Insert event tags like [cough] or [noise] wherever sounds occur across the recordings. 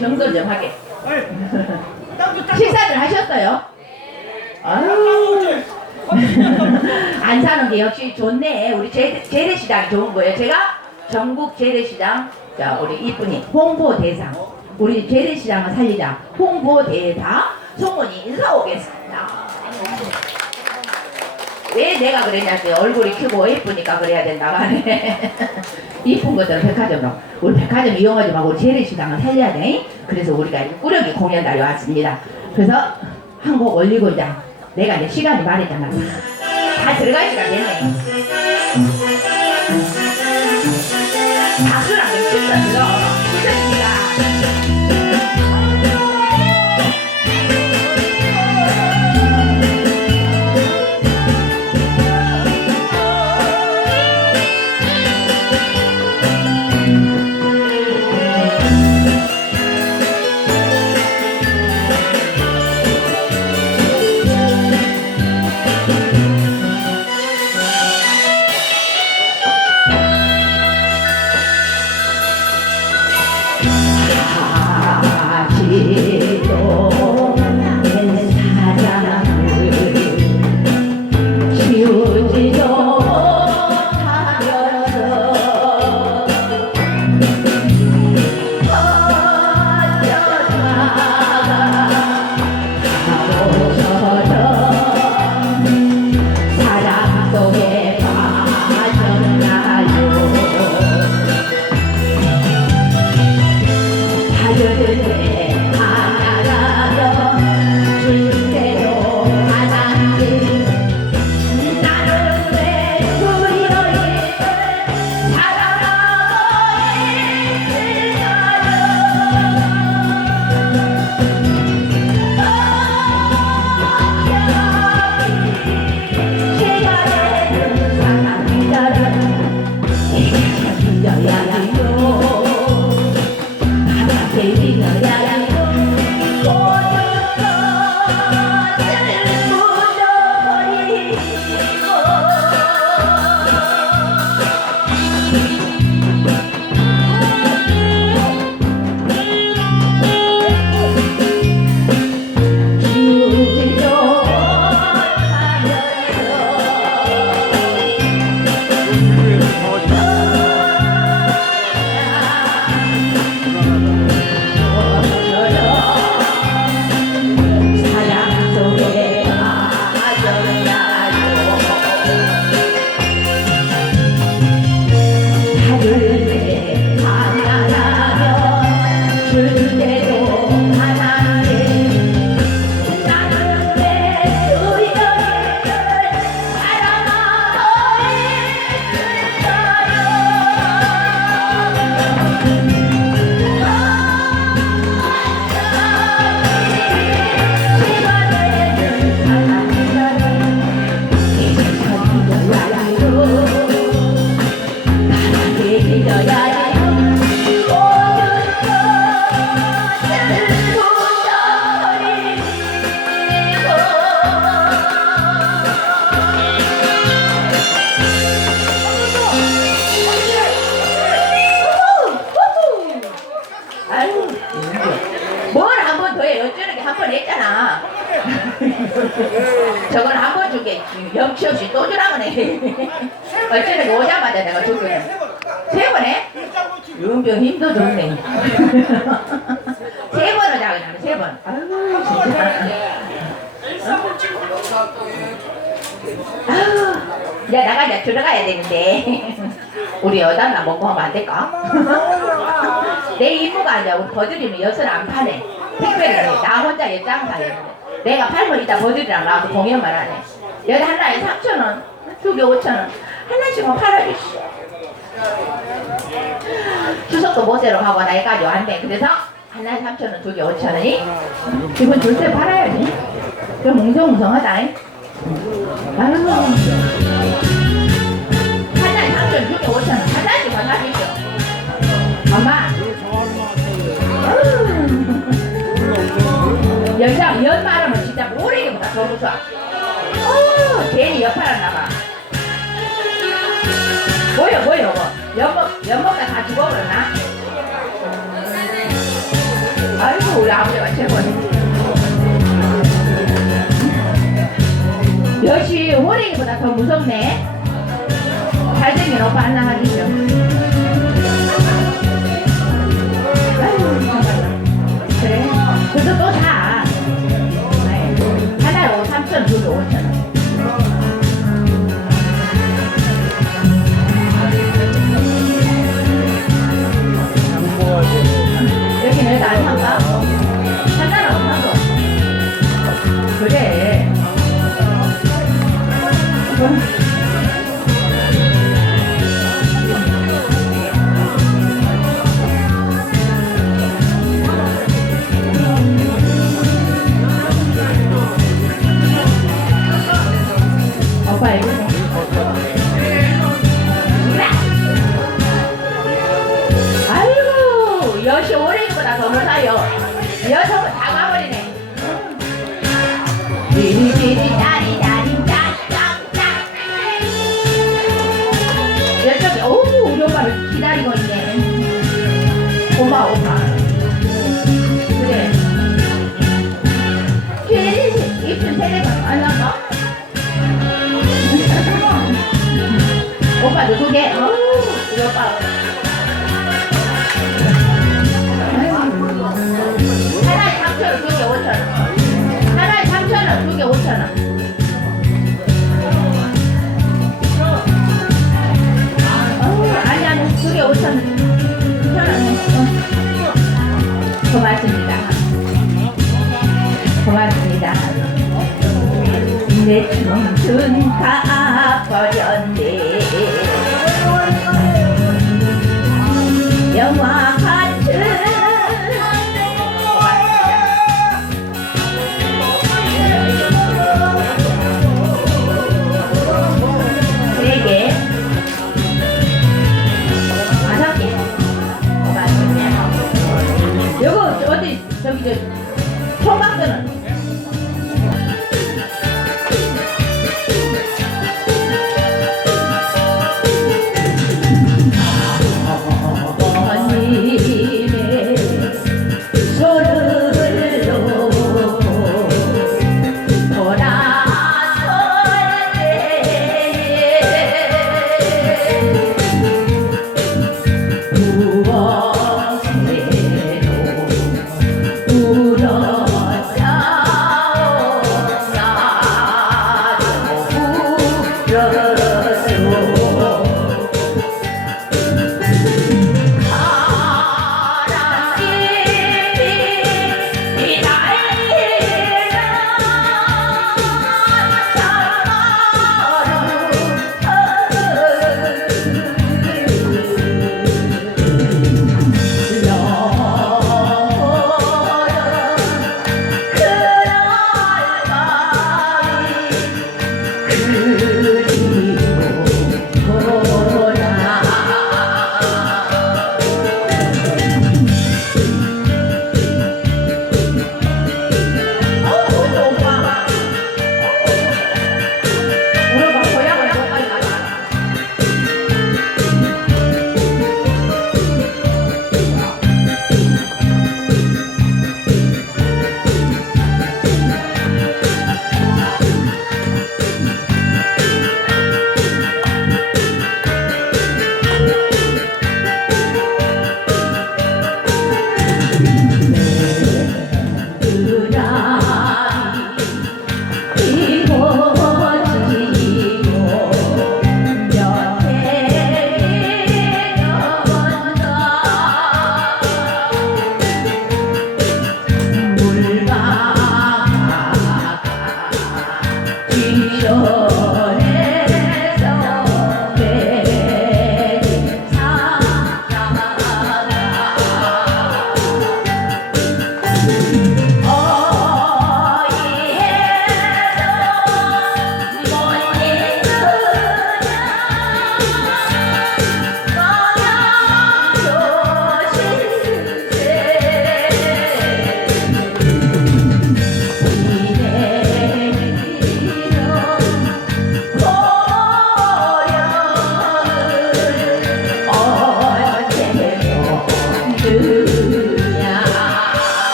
정돈 좀 하게 식사들 하셨어요? 아유 안 사는 게 역시 좋네. 우리 재, 재래시장이 좋은 거예요. 제가 전국 재래시장, 자, 우리 이쁜이 홍보 대상. 우리 재래시장을 살리자. 홍보 대상 송은이 인사 오겠습니다. 왜 내가 그랬냐고요. 얼굴이 크고 예쁘니까 그래야 된다고 하네. [laughs] 이쁜 것들은 백화점으로. 우리 백화점 이용하지 말고 우리 재래시장을 살려야 돼. 그래서 우리가 이 꾸러기 공연 날이 왔습니다. 그래서 한 곡 올리고 이제 내가 이제 시간이 말했잖아. 다 들어갈 시간 됐네. 박수랑 좀 치면서 Yeah. 먹고 하면 안 될까? 내 이모가 이제 우리 버들이면 엿을 안 파네. 택배를 해. 나 혼자 엿장 사요. 내가 팔면 이따 버들이랑 나와서 공연만 하네. 엿 하나에 3천 원, 두 개 5천 원. 하나씩만 팔아주시. 추석도 모세로 하고 날까지 왔네. 그래서 하나에 3천 원, 두 개 5천 원이 기본 줄때 팔아야지. 그럼 뭉성뭉성하다. 아유. 하나에 3천 원, 두개 5천 원. 사주시오. 엄마. 연장 연 말하면 진짜 모래기보다 더 무서워. 어, 괜히 옆팔았나 봐. 뭐여 뭐여 뭐 연먹 연먹다 다 죽어버렸나? 아이고 우리 아버지가 최고네. 역시 호랭이보다 더 무섭네. 잘생긴 오빠 하나 하시죠. 그래. 그래서 또 사. 아이, 하나에 3천, 두 5천원. 하나에 3천원, 두 개 5천원. 어우, 아니, 아니, 두개 5천원. 5천원. 고맙습니다. 고맙습니다. 내 청춘 다 버렸네. 영화 저 총각들은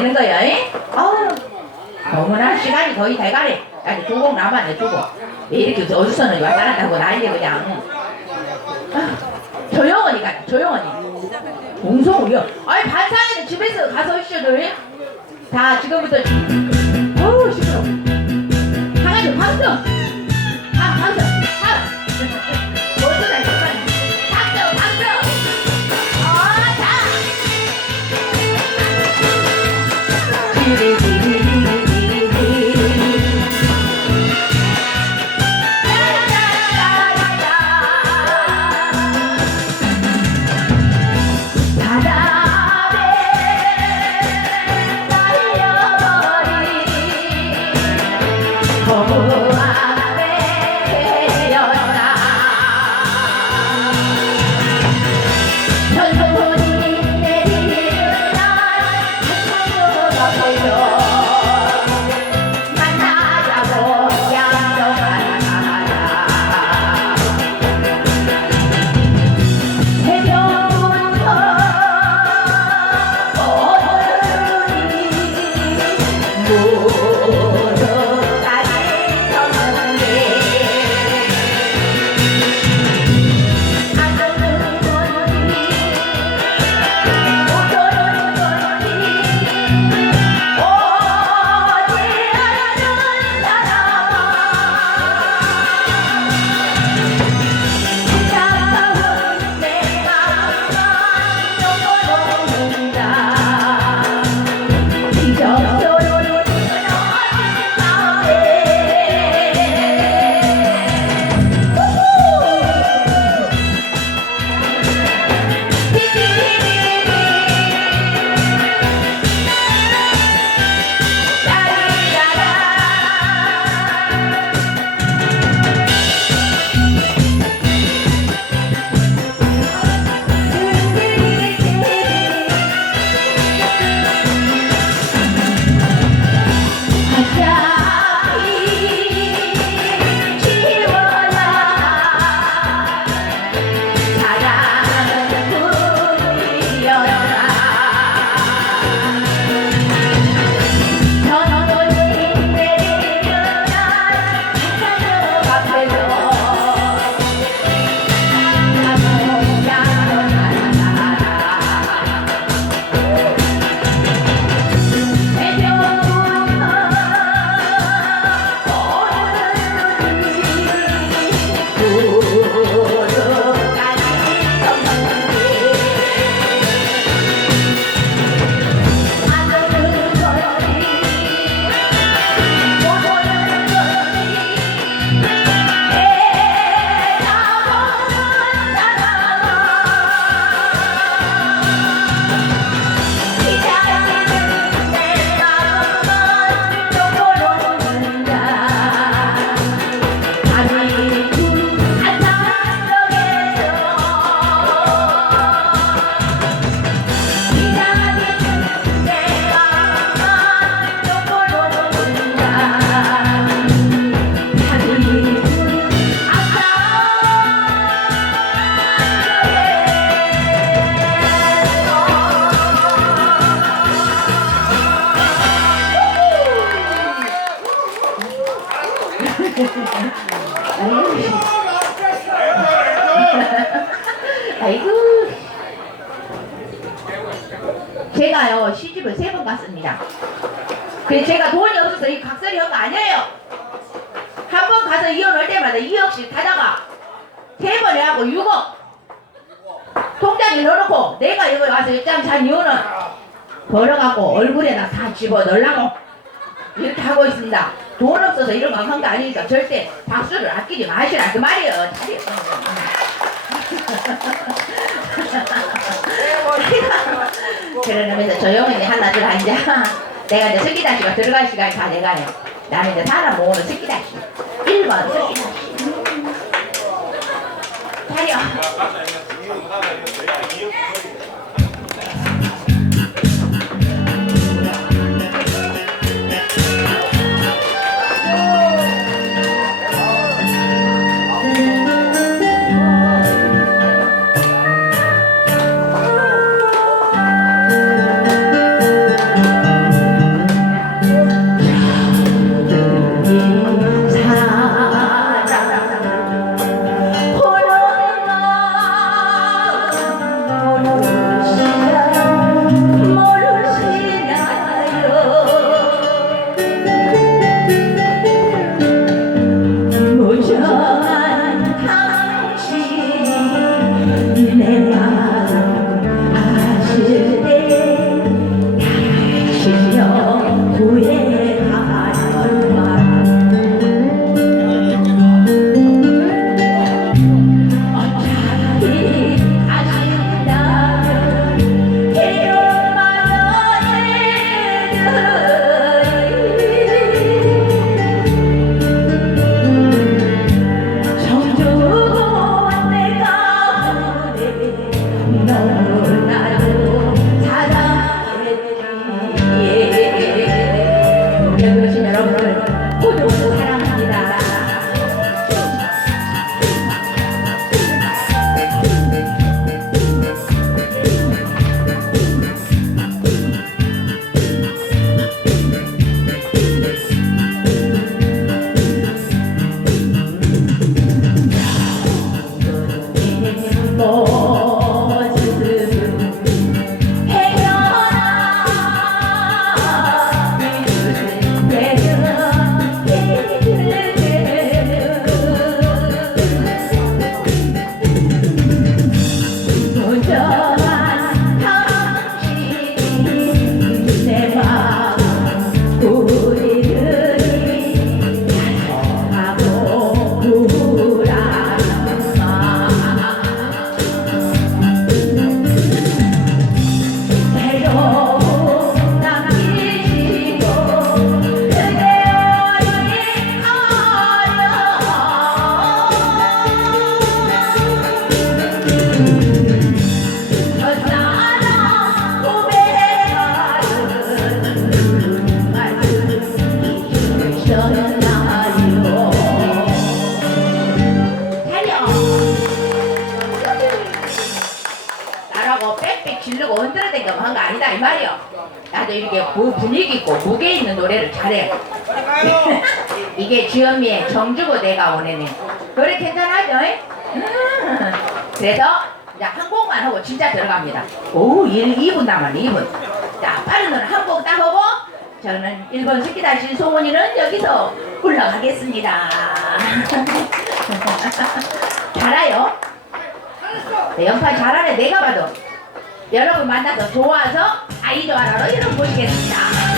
되는 거야. 이? 아우 너무나 시간이 거의 돼가네. 아직 두곡 남았네 두 곡. 왜 이렇게 어디서는 왔다 갔다 하고 난리 그냥. 아, 조용하니 가 조용하니. 웅성우요. 아니 반상이는 집에서 가서 오시죠, 다 지금부터. 어우 시끄러. 강아지 박수. 통장에 넣어놓고 내가 여기 와서 입장 잔 이유는 벌어갖고 얼굴에다 다 집어 넣으려고 이렇게 하고 있습니다. 돈 없어서 이런 거 한 거 아니니까 절대 박수를 아끼지 마시라 그 말이에요. 의미에서 조용히 하나 둘 앉아. 내가 이제 스키다시가 들어갈 시간이 다 돼가네. 나는 이제 사람 모으는 스키다시. 1번 스키다시. 차 려. 땡겨 한거 아니다 이 말이요. 나도 이렇게 부- 분위기 있고 무게 있는 노래를 잘해. [laughs] 이게 주현미의 정주고 내가 원해네. 노래 괜찮아죠? 음. [laughs] 그래서 이제 한 곡만 하고 진짜 들어갑니다. 오, 1, 2분 남았네, 2분. 자, 빠른 노래 한곡 딱 하고 저는 1번 스키다신 송은이는 여기서 올라가겠습니다. [laughs] 잘해요. 네, 연판 잘하네, 내가 봐도. 여러분 만나서 좋아서 아이 좋아라로 여러분 보시겠습니다.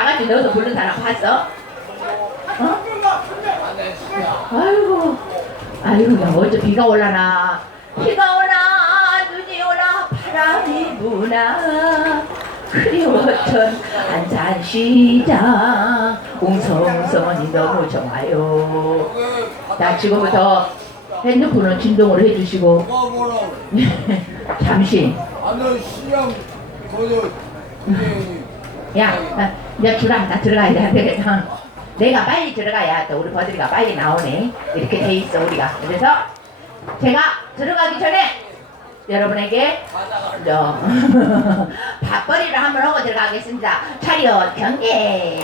나같이 너도 부른 사람 봤어? 어? 아이고, 아이고, 야, 먼저 비가 올라나. 비가 오나, 눈이 오나, 바람이 부나. 그리웠던 안산시장. 웅성웅성이 너무 좋아요. 자, 지금부터 핸드폰은 진동을 해주시고, [laughs] 잠시. 야, 나, 이제 주랑 나 들어가야 돼. 안 되겠다. 내가 빨리 들어가야 또 우리 버들이가 빨리 나오네. 이렇게 돼 있어 우리가. 그래서 제가 들어가기 전에 여러분에게 저 [laughs] 밥벌이를 한번 하고 들어가겠습니다. 차렷 경계.